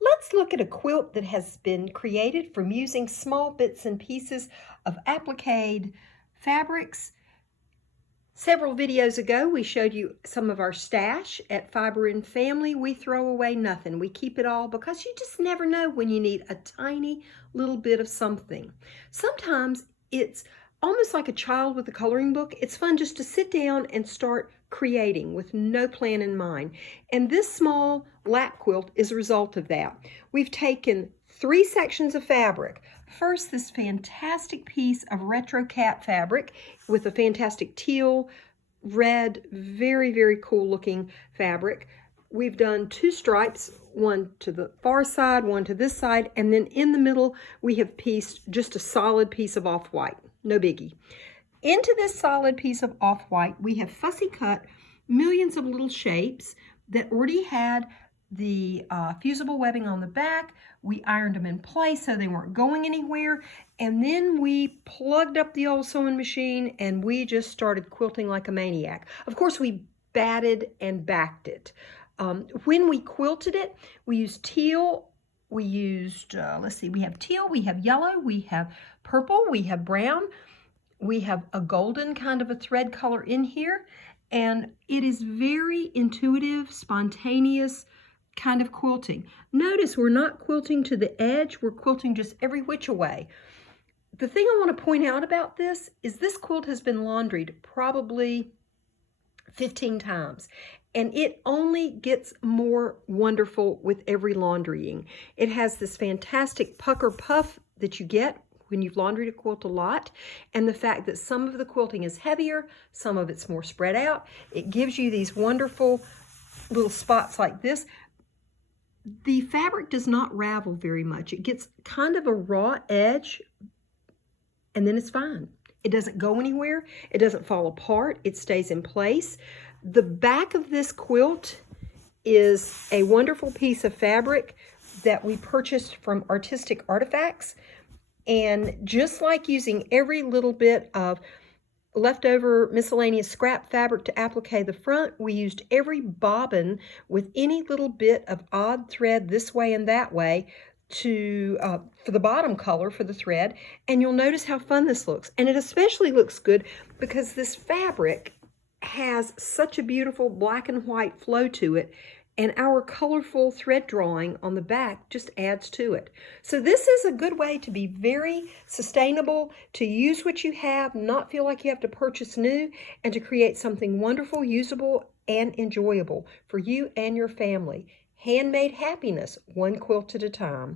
Let's look at a quilt that has been created from using small bits and pieces of appliqué fabrics. Several videos ago, we showed you some of our stash at Fiber and Family. We throw away nothing. We keep it all because you just never know when you need a tiny little bit of something. Sometimes it's almost like a child with a coloring book. It's fun just to sit down and start creating with no plan in mind. And this small lap quilt is a result of that. We've taken 3 sections of fabric. First, this fantastic piece of retro cat fabric with a fantastic teal, red, very, very cool looking fabric. We've done 2 stripes, one to the far side, one to this side, and then in the middle we have pieced just a solid piece of off-white, no biggie. Into this solid piece of off-white, we have fussy cut millions of little shapes that already had the fusible webbing on the back. We ironed them in place so they weren't going anywhere. And then we plugged up the old sewing machine and we just started quilting like a maniac. Of course, we batted and backed it. When we quilted it, we used teal. We used, let's see, we have teal, we have yellow, we have purple, we have brown. We have a golden kind of a thread color in here. And it is very intuitive, spontaneous kind of quilting. Notice we're not quilting to the edge, we're quilting just every which way. The thing I want to point out about this is this quilt has been laundried probably 15 times. And it only gets more wonderful with every laundrying. It has this fantastic pucker puff that you get when you've laundried a quilt a lot, and the fact that some of the quilting is heavier, some of it's more spread out. It gives you these wonderful little spots like this. The fabric does not ravel very much. It gets kind of a raw edge, and then it's fine. It doesn't go anywhere. It doesn't fall apart. It stays in place. The back of this quilt is a wonderful piece of fabric that we purchased from Artistic Artifacts. And just like using every little bit of leftover miscellaneous scrap fabric to applique the front, we used every bobbin with any little bit of odd thread this way and that way to for the bottom color for the thread. And you'll notice how fun this looks. And it especially looks good because this fabric has such a beautiful black and white flow to it, and our colorful thread drawing on the back just adds to it. So this is a good way to be very sustainable, to use what you have, not feel like you have to purchase new, and to create something wonderful, usable, and enjoyable for you and your family. Handmade happiness, one quilt at a time.